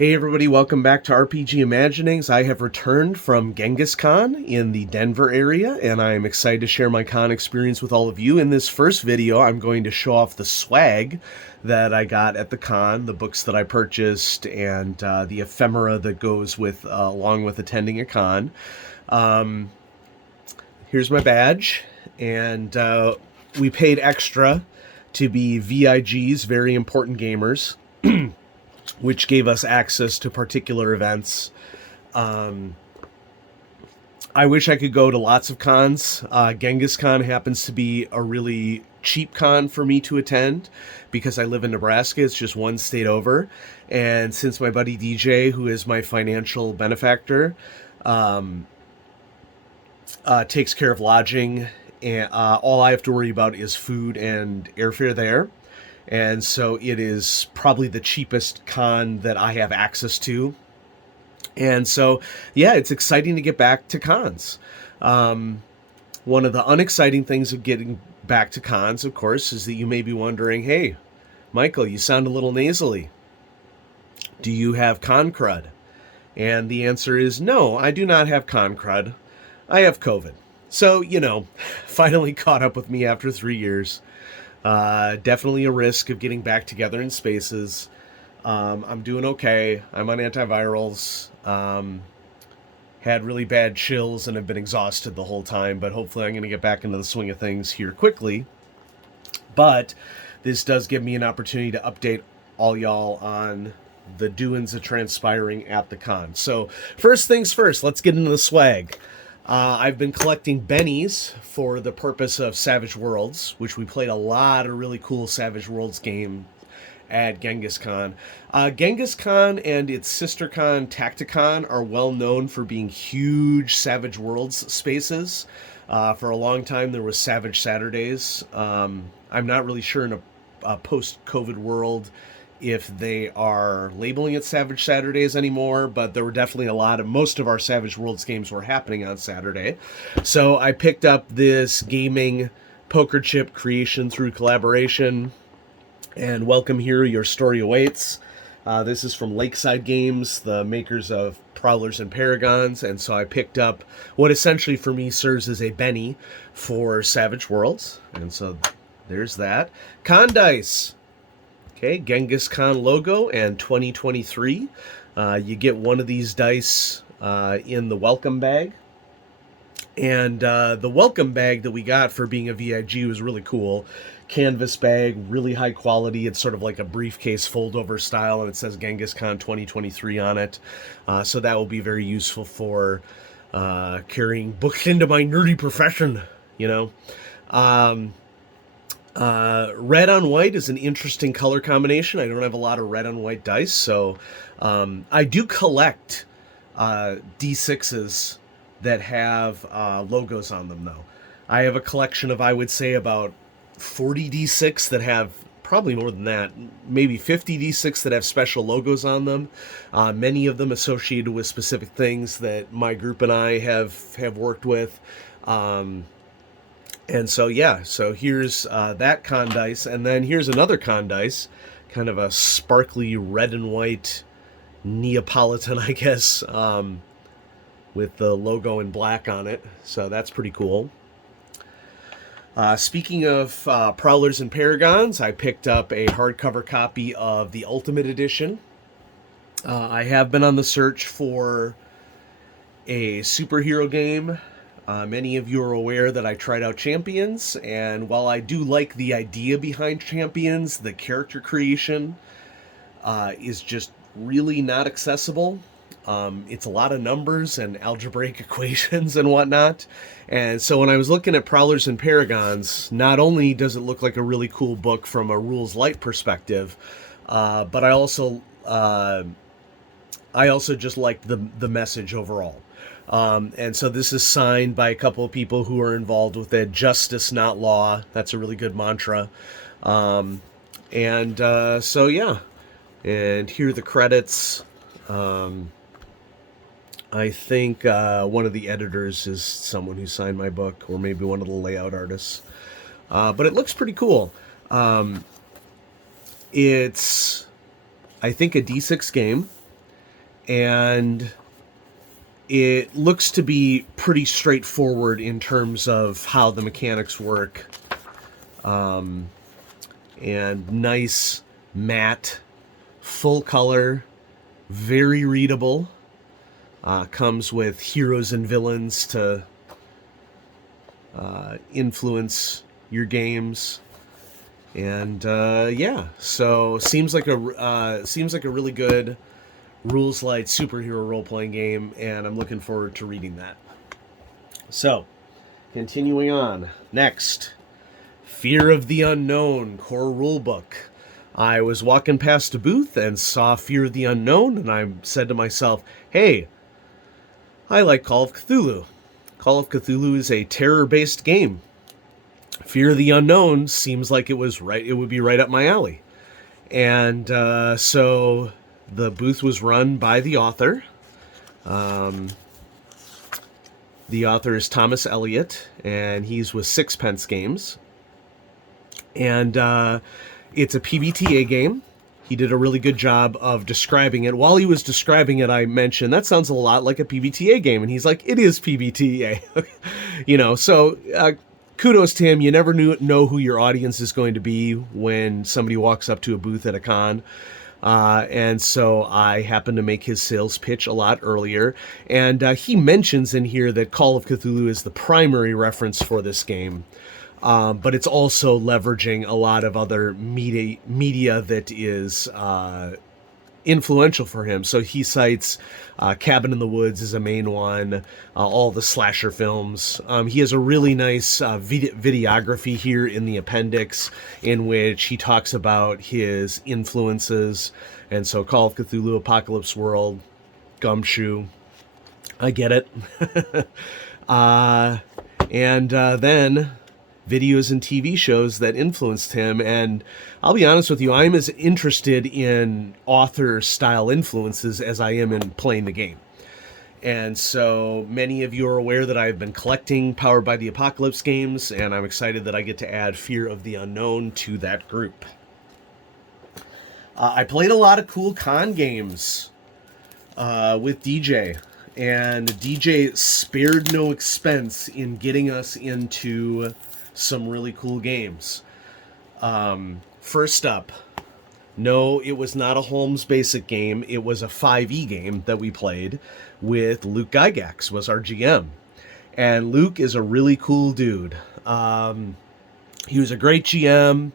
Hey everybody, welcome back to RPG Imaginings. I have returned from Ghengis Con in the Denver area, and I am excited to share my con experience with all of you. In this first video, I'm going to show off the swag that I got at the con, the books that I purchased, and the ephemera that goes with along with attending a con. Here's my badge, and we paid extra to be VIGs, very important gamers, which gave us access to particular events. I wish I could go to lots of cons. Ghengis Con happens to be a really cheap con for me to attend because I live in Nebraska. It's just one state over. And since my buddy DJ, who is my financial benefactor, takes care of lodging, and all I have to worry about is food and airfare there. And so it is probably the cheapest con that I have access to. And so, yeah, it's exciting to get back to cons. One of the unexciting things of getting back to cons, of course, is that you may be wondering, hey, Michael, you sound a little nasally. Do you have con crud? And the answer is no, I do not have con crud. I have COVID. So, finally caught up with me after 3 years. Definitely a risk of getting back together in spaces. I'm doing okay. I'm on antivirals. Had really bad chills and have been exhausted the whole time, but hopefully I'm going to get back into the swing of things here quickly. But this does give me an opportunity to update all y'all on the doings of transpiring at the con. So first things first, let's get into the swag. I've been collecting bennies for the purpose of Savage Worlds, which we played a lot of really cool Savage Worlds game at Ghengis Con. Ghengis Con and its sister con, Tacticon, are well known for being huge Savage Worlds spaces. For a long time, there was Savage Saturdays. I'm not really sure in a post-COVID world if they are labeling it Savage Saturdays anymore, but there were definitely most of our Savage Worlds games were happening on Saturday. So I picked up this gaming poker chip creation through collaboration, and welcome here, your story awaits. This is from Lakeside Games, the makers of Prowlers and Paragons, and so I picked up what essentially for me serves as a Benny for Savage Worlds, and so there's that. Con dice. Okay, Ghengis Con logo and 2023. You get one of these dice in the welcome bag. And the welcome bag that we got for being a VIG was really cool. Canvas bag, really high quality. It's sort of like a briefcase fold-over style, and it says Ghengis Con 2023 on it. So that will be very useful for carrying books into my nerdy profession, Red on white is an interesting color combination. I don't have a lot of red on white dice, so I do collect D6s that have logos on them, though. I have a collection of, I would say, about 40 D6 that have, probably more than that, maybe 50 D6 that have special logos on them, many of them associated with specific things that my group and I have worked with. And so, yeah, so here's that con dice, and then here's another con dice, kind of a sparkly red and white Neapolitan, I guess, with the logo in black on it, so that's pretty cool. Speaking of Prowlers and Paragons, I picked up a hardcover copy of the Ultimate Edition. I have been on the search for a superhero game. Many of you are aware that I tried out Champions, and while I do like the idea behind Champions, the character creation is just really not accessible. It's a lot of numbers and algebraic equations and whatnot. And so when I was looking at Prowlers and Paragons, not only does it look like a really cool book from a rules light perspective, but I also just liked the message overall. And so this is signed by a couple of people who are involved with it. Justice, not law. That's a really good mantra. So, yeah. And here are the credits. I think one of the editors is someone who signed my book, or maybe one of the layout artists. But it looks pretty cool. It's, I think, a D6 game. and it looks to be pretty straightforward in terms of how the mechanics work. And nice, matte, full color, very readable. Comes with heroes and villains to influence your games. And yeah, so seems like a really good rules light superhero role playing game, and I'm looking forward to reading that. So, continuing on, next, Fear of the Unknown core rulebook. I was walking past a booth and saw Fear of the Unknown, and I said to myself, "Hey, I like Call of Cthulhu. Call of Cthulhu is a terror-based game. Fear of the Unknown seems like it would be right up my alley." And so the booth was run by the author. The author is Thomas Elliott, and he's with Sixpence Games. And it's a PBTA game. He did a really good job of describing it. While he was describing it, I mentioned, that sounds a lot like a PBTA game. And he's like, it is PBTA. So kudos to him. You never know who your audience is going to be when somebody walks up to a booth at a con. And so I happened to make his sales pitch a lot earlier. And he mentions in here that Call of Cthulhu is the primary reference for this game. But it's also leveraging a lot of other media that is influential for him. So he cites Cabin in the Woods as a main one, all the slasher films. He has a really nice videography here in the appendix in which he talks about his influences. And so Call of Cthulhu, Apocalypse World, Gumshoe. I get it. And then videos and TV shows that influenced him. And I'll be honest with you, I'm as interested in author style influences as I am in playing the game. And so many of you are aware that I've been collecting Powered by the Apocalypse games, and I'm excited that I get to add Fear of the Unknown to that group. I played a lot of cool con games with DJ, and DJ spared no expense in getting us into some really cool games. First up, no, it was not a Holmes Basic game. It was a 5e game that we played with Luke Gygax was our GM. And Luke is a really cool dude. He was a great GM.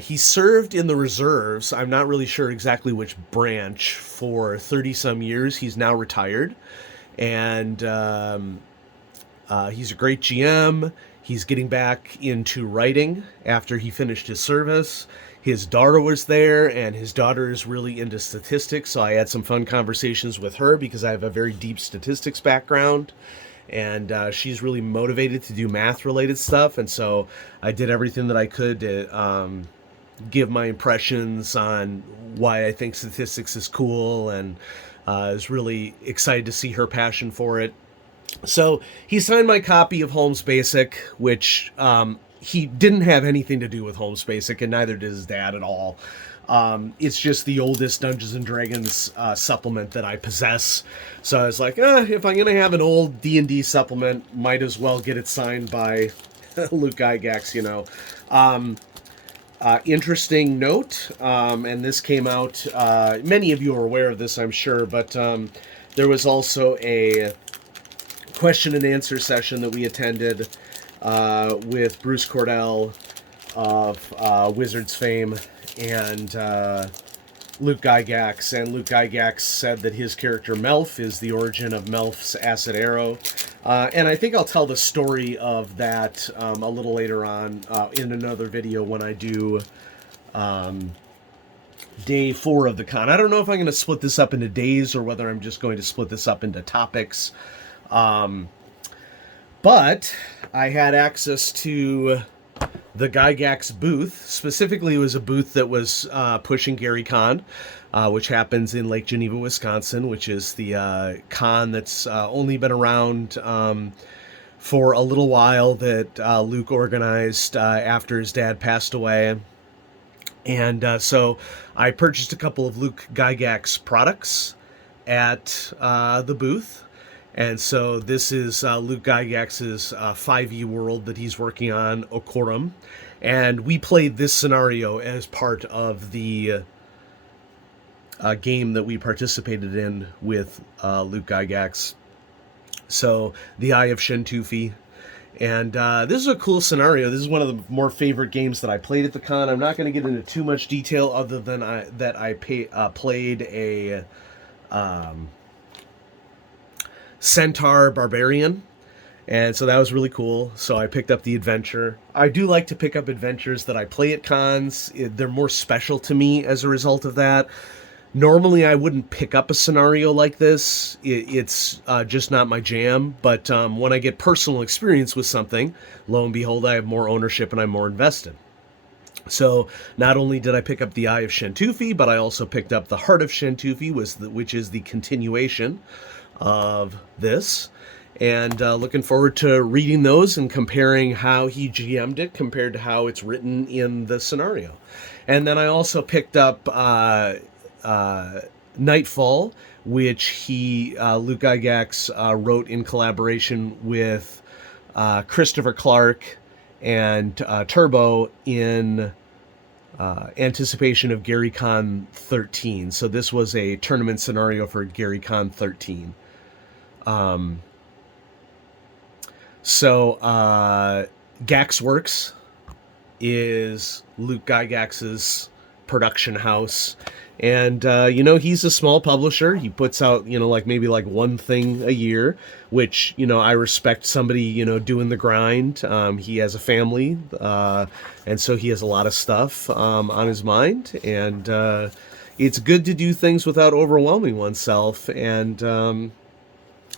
He served in the reserves. I'm not really sure exactly which branch for 30-some years. He's now retired. And he's a great GM. He's getting back into writing after he finished his service. His daughter was there, and his daughter is really into statistics, so I had some fun conversations with her because I have a very deep statistics background, and she's really motivated to do math-related stuff, and so I did everything that I could to give my impressions on why I think statistics is cool, and I was really excited to see her passion for it. So he signed my copy of Holmes Basic, which he didn't have anything to do with Holmes Basic, and neither did his dad at all. It's just the oldest Dungeons & Dragons supplement that I possess. So I was like, if I'm going to have an old D&D supplement, might as well get it signed by Luke Gygax, Interesting note, and this came out, many of you are aware of this, I'm sure, but there was also a question and answer session that we attended with Bruce Cordell of Wizards fame and Luke Gygax. And Luke Gygax said that his character Melf is the origin of Melf's acid arrow. And I think I'll tell the story of that a little later on in another video when I do day 4 of the con. I don't know if I'm going to split this up into days or whether I'm just going to split this up into topics. But I had access to the Gygax booth. Specifically, it was a booth that was pushing Gary Con, which happens in Lake Geneva, Wisconsin, which is the con that's only been around for a little while that Luke organized after his dad passed away. And so I purchased a couple of Luke Gygax products. at the booth. And so this is Luke Gygax's 5e world that he's working on, Okorum. And we played this scenario as part of the game that we participated in with Luke Gygax. So, The Eye of Shentufi. And this is a cool scenario. This is one of the more favorite games that I played at the con. I'm not going to get into too much detail other than that I played a Centaur Barbarian. And so that was really cool. So I picked up the adventure. I do like to pick up adventures that I play at cons. They're more special to me as a result of that. Normally, I wouldn't pick up a scenario like this. It's just not my jam. But when I get personal experience with something, lo and behold, I have more ownership and I'm more invested. So not only did I pick up the Eye of Shentufi, but I also picked up the Heart of Shentufi, which is the continuation of this. And looking forward to reading those and comparing how he GM'd it compared to how it's written in the scenario. And then I also picked up Nightfall, which Luke Gygax wrote in collaboration with Christopher Clark and Turbo in anticipation of GaryCon 13. So this was a tournament scenario for GaryCon 13. So Gaxworks is Luke Gygax's production house. And, he's a small publisher. He puts out, maybe one thing a year, which, I respect somebody, doing the grind. He has a family, and so he has a lot of stuff on his mind. And it's good to do things without overwhelming oneself. And,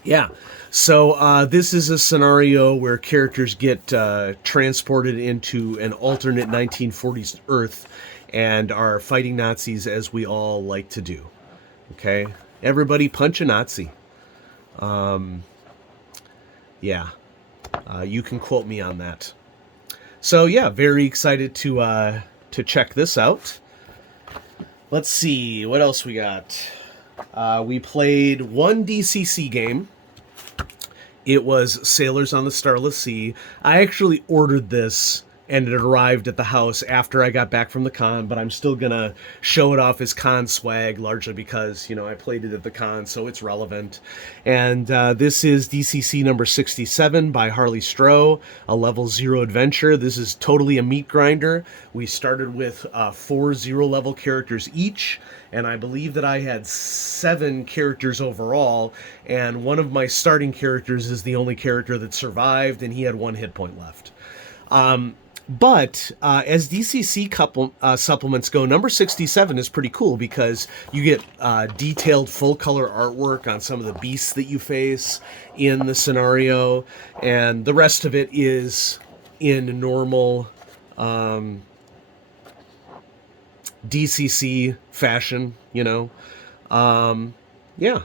yeah. So this is a scenario where characters get transported into an alternate 1940s Earth and are fighting Nazis, as we all like to do. Okay? Everybody punch a Nazi. Yeah. You can quote me on that. So, yeah, very excited to check this out. Let's see, what else we got? We played one DCC game. It was Sailors on the Starless Sea. I actually ordered this, and it arrived at the house after I got back from the con, but I'm still going to show it off as con swag, largely because, I played it at the con, so it's relevant. And this is DCC number 67 by Harley Stroh, a level 0 adventure. This is totally a meat grinder. We started with 4 0-level characters each, and I believe that I had 7 characters overall, and one of my starting characters is the only character that survived, and he had 1 hit point left. But as DCC supplements go, number 67 is pretty cool because you get detailed full-color artwork on some of the beasts that you face in the scenario, and the rest of it is in normal DCC fashion, Yeah,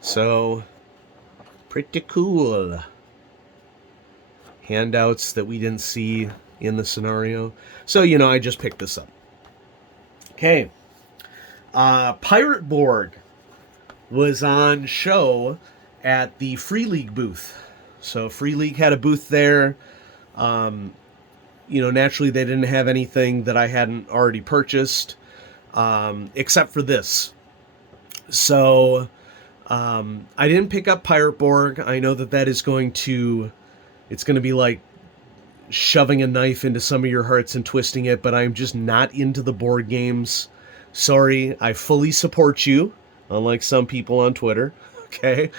so pretty cool. Handouts that we didn't see in the scenario. So, I just picked this up. Okay. Pirate Borg was on show at the Free League booth. So Free League had a booth there. Naturally they didn't have anything that I hadn't already purchased, except for this. So I didn't pick up Pirate Borg. I know that is going to... It's going to be like shoving a knife into some of your hearts and twisting it, but I'm just not into the board games. Sorry, I fully support you, unlike some people on Twitter. Okay?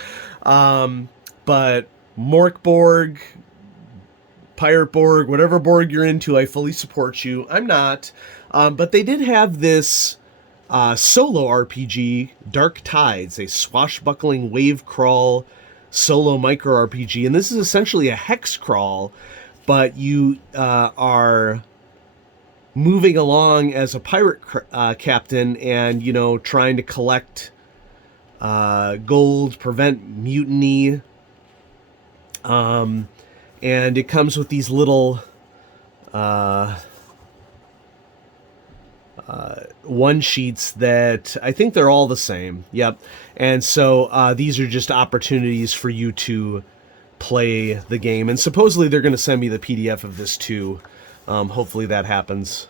But Morkborg, Pirate Borg, whatever Borg you're into, I fully support you. I'm not. But they did have this solo RPG, Dark Tides, a swashbuckling wave crawl solo micro RPG, and this is essentially a hex crawl, but you are moving along as a pirate captain and trying to collect gold, prevent mutiny, and it comes with these little one sheets that I think they're all the same. Yep. And so these are just opportunities for you to play the game. And supposedly they're going to send me the PDF of this too. Hopefully that happens.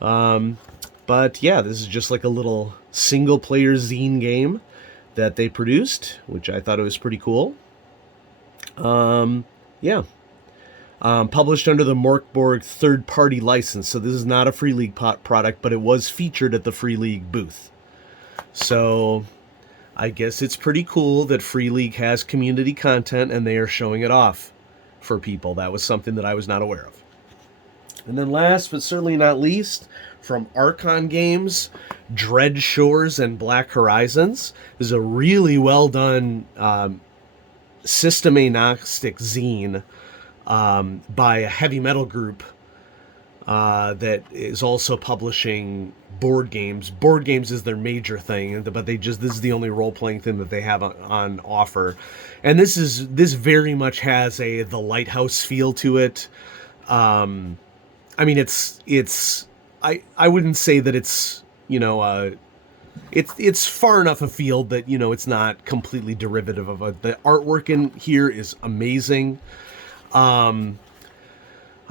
But yeah, this is just like a little single player zine game that they produced, which I thought it was pretty cool. Yeah. Published under the Morkborg third-party license. So this is not a Free League product, but it was featured at the Free League booth. So I guess it's pretty cool that Free League has community content and they are showing it off for people. That was something that I was not aware of. And then last but certainly not least, from Archon Games, Dread Shores and Black Horizons. This is a really well done system agnostic zine by a heavy metal group that is also publishing board games. Board games is their major thing, but this is the only role-playing thing that they have on offer. And this very much has the Lighthouse feel to it. I mean, I wouldn't say that it's, it's far enough afield that, it's not completely derivative of it. The artwork in here is amazing. I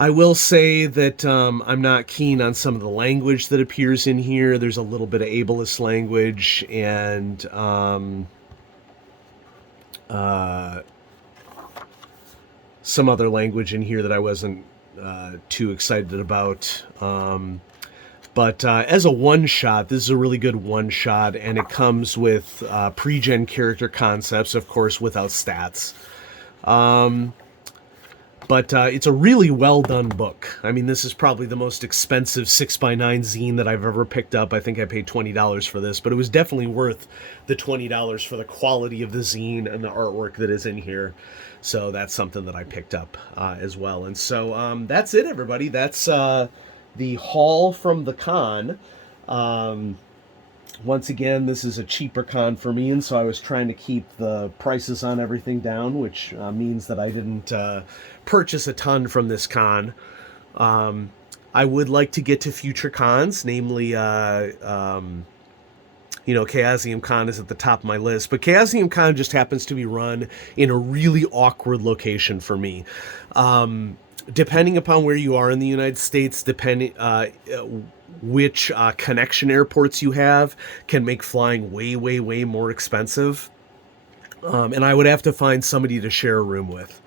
will say that I'm not keen on some of the language that appears in here. There's a little bit of ableist language and some other language in here that I wasn't too excited about. But as a one-shot, this is a really good one-shot, and it comes with pre-gen character concepts, of course, without stats. But it's a really well-done book. I mean, this is probably the most expensive 6x9 zine that I've ever picked up. I think I paid $20 for this, but it was definitely worth the $20 for the quality of the zine and the artwork that is in here. So that's something that I picked up as well. And so that's it, everybody. That's the haul from the con. Once again, this is a cheaper con for me, and so I was trying to keep the prices on everything down, which means that I didn't purchase a ton from this con. I would like to get to future cons, namely, Chaosium Con is at the top of my list, but Chaosium Con just happens to be run in a really awkward location for me. Depending upon where you are in the United States, which connection airports you have can make flying way, way, way more expensive. And I would have to find somebody to share a room with,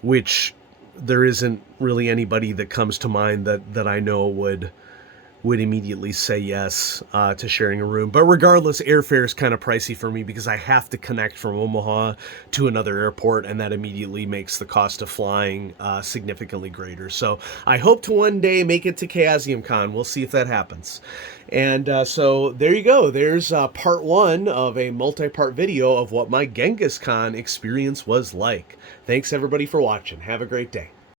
which there isn't really anybody that comes to mind that I know would immediately say yes to sharing a room. But regardless, airfare is kind of pricey for me because I have to connect from Omaha to another airport, and that immediately makes the cost of flying significantly greater. So I hope to one day make it to Chaosium Con. We'll see if that happens. And so there you go. There's part one of a multi-part video of what my Ghengis Con experience was like. Thanks everybody for watching. Have a great day.